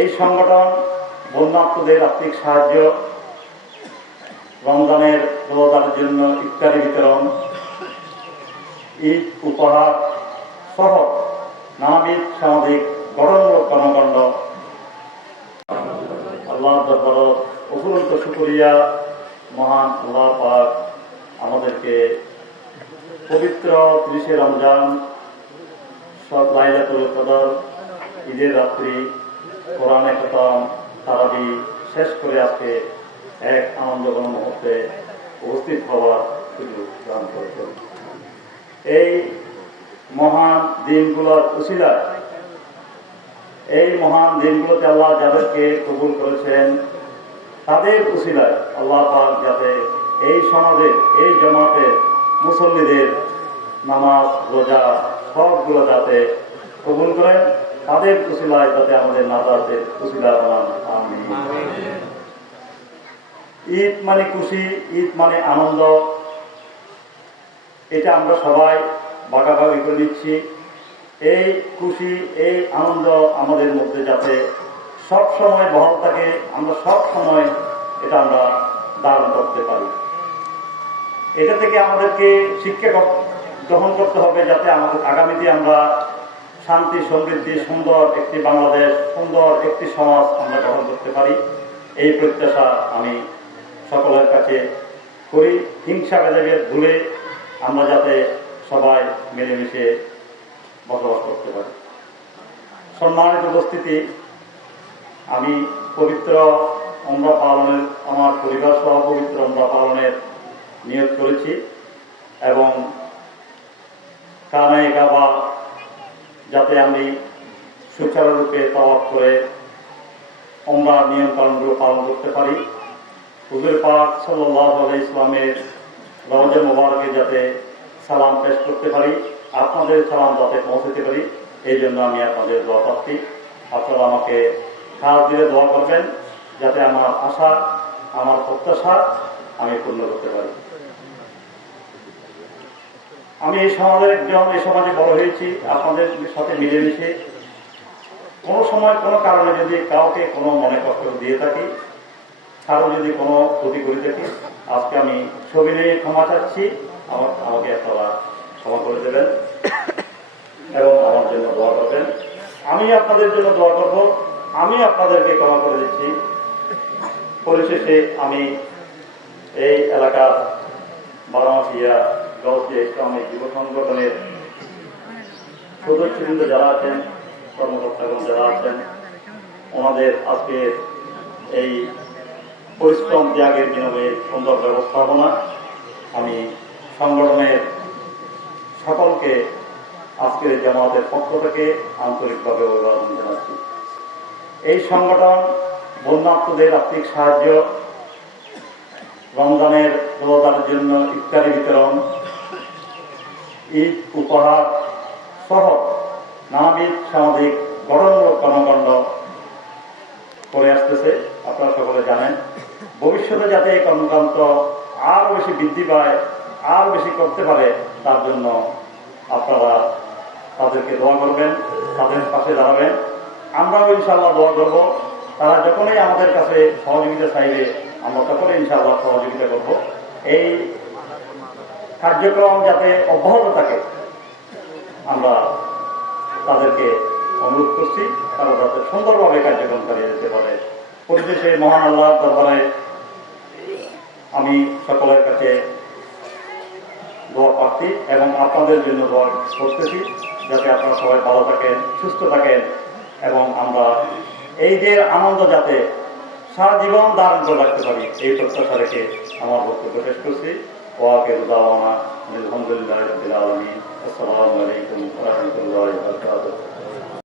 এই সংগঠন বন্যার্থদের আর্থিক সাহায্য, রমজানের রোজার জন্য ইফতারি বিতরণ, ঈদ উপহার সহ নানাবিধ সামাজিক গঠনমূলক কর্মকাণ্ড। আল্লাহ দরবার অফুরন্ত শুকরিয়া, মহান আল্লাহ পাক আমাদেরকে পবিত্র ত্রিশে রমজান সব লাইলাতুল কদর, ঈদের রাত্রি কোরআনে খতম তারাবি শেষ করে আজকে এক আনন্দঘন মুহূর্তে উপস্থিত হওয়ার সুযোগ দান করেছেন। এই মহান দিনগুলোর উশিলায় এই মহান দিনগুলোতে আল্লাহ যাদেরকে কবুল করেছেন, তাদের উশিলায় আল্লাহ পাক যাতে এই সমাজের এই জমাতের মুসল্লিদের নামাজ, রোজা সবগুলো যাতে কবুল করেন। তাদের উশিলায় যাতে আমাদের নাজাতের উশিলা বানান। ঈদ মানে খুশি ঈদ মানে আনন্দ। এটা আমরা সবাই ভাগাভাগি করে নিচ্ছি। এই খুশি এই আনন্দ আমাদের মধ্যে যাতে সব সময় বহাল থাকে আমরা সব সময় এটা আমরা ধারণ করতে পারি। এটা থেকে আমাদেরকে শিক্ষা গ্রহণ করতে হবে যাতে আমাদের আগামীতে আমরা শান্তি, সমৃদ্ধি, সুন্দর একটি বাংলাদেশ, সুন্দর একটি সমাজ আমরা গঠন করতে পারি। এই প্রত্যাশা আমি সকলের কাছে করি। হিংসা ভেদাভেদ ভুলে আমরা যাতে সবাই মিলেমিশে বসবাস করতে পারি। সম্মানিত উপস্থিতি, আমি পবিত্র অমরা পালনের, আমার পরিবার সহ পবিত্র অমরা পালনের নিয়োগ করেছি এবং কানায় গাবা যাতে আমি সুচারুরূপে তাওয়াত করে আমরা নিয়ম কানুনগুলো পালন করতে পারি। হুজুর পাক সাল্লাহ আলাই ইসলামের রওজা মোবারকে যাতে সালাম পেশ করতে পারি, আপনাদের সালাম যাতে পৌঁছাতে পারি, এই জন্য আমি আপনাদের দোয়া পাচ্ছি আপনারা আমাকে সাহায্য দিয়ে দোয়া করবেন, যাতে আমার আশা, আমার প্রত্যাশা আমি পূর্ণ করতে পারি। আমি এই সমাজের একজন, এই সমাজে বড় হয়েছি, আপনাদের সাথে মিলেমিশে। কোনো সময়, কোনো কারণে যদি কাউকে কোনো মনে কষ্ট দিয়ে থাকি, কারও যদি কোনো ক্ষতি করে থাকি, আজকে আমি সবিনে ক্ষমা চাচ্ছি। আমার, আমাকে আপনারা ক্ষমা করে দেবেন এবং আমার জন্য দোয়া করবেন। আমি আপনাদের জন্য দোয়া করব। আমি আপনাদেরকে ক্ষমা করে দিচ্ছি। পরিশেষে আমি এই এলাকার বারামাসিয়া গৌসিয়া ইসলামী যুব সংগঠনের সদস্যবৃন্দ যারা আছেন, কর্মকর্তাগণ যারা আছেন ওনাদের আজকের এই পরিশ্রম ত্যাগের বিনিময়ে সুন্দর ব্যবস্থাপনা, আমি সংগঠনের সকলকে আজকের জামাতের পক্ষ থেকে আন্তরিকভাবে অভিবাদন জানাচ্ছি। এই সংগঠন বন্যার্থদের আর্থিক সাহায্য রমজানের রোজার জন্য ইফতারি বিতরণ, ঈদ, উপহার সহ নানাবিধ সামাজিক গঠনমূলক কর্মকাণ্ড করে আসতেছে। আপনারা সকলে জানেন, ভবিষ্যতে যাতে এই কর্মকাণ্ড আরও বেশি বৃদ্ধি পায় আরও বেশি করতে পারে, তার জন্য আপনারা তাদেরকে দোয়া করবেন, তাদের পাশে দাঁড়াবেন। আমরাও ইনশাল্লাহ দোয়া করব। তারা যখনই আমাদের কাছে সহযোগিতা চাইবে আমরা তখনই ইনশাল্লাহ সহযোগিতা করব। এই কার্যক্রম যাতে অব্যাহত থাকে, আমরা তাদেরকে অনুরোধ করছি, তারা যাতে সুন্দরভাবে কার্যক্রম চালিয়ে যেতে পারে। পরিশেষে মহান আল্লাহ দরবারে আমি সকলের কাছে দোয়া প্রার্থী এবং আপনাদের জন্য দোয়া করতেছি, যাতে আপনারা সবাই ভালো থাকেন, সুস্থ থাকেন এবং আমরা এই যে আনন্দ যাতে সারা জীবন ধারণ করে রাখতে পারি। এই প্রত্যাশা রেখে আমার বক্তব্য শেষ করছি। ওয়াকে দাওয়ানা আলহামদুলিল্লাহ আলমী আসসালামু আলাইকুম রহমতুল্লাহ